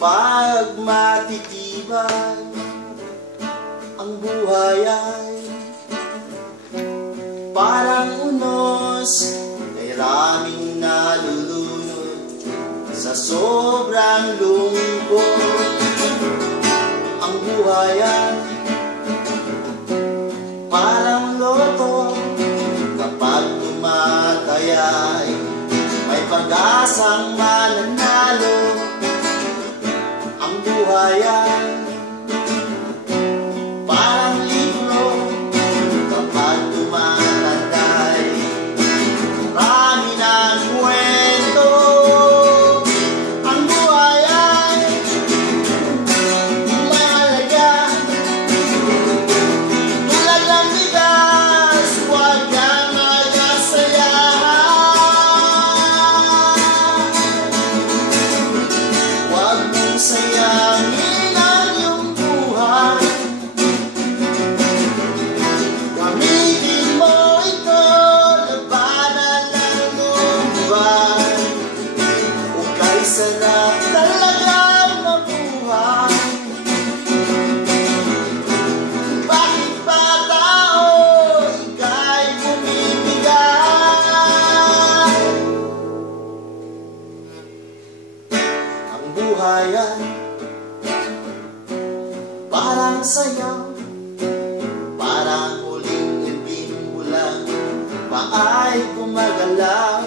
Kapag matitibay ang buhay ay parang unos, may raming nalulunod sa sobrang lungkot. Ang buhay ay parang loto, kapag tumatay ay may pag-asang mananalo. Ang buhay ay parang libro, kapag tumatanda ay marami ng kwento. Ang buhay ay mahalaga, tulad ng bigas, huwag kang mag-asayahan. Huwag mong sayangin ang iyong buhay, gamitin mo ito, labanan ang iyong buhay. Ukay sarap talagang mabuhay. Bakit ba tao ika'y bumibigay? Ang buhay ay parang sayaw, parang huling libing ulang, paay gumagalaw.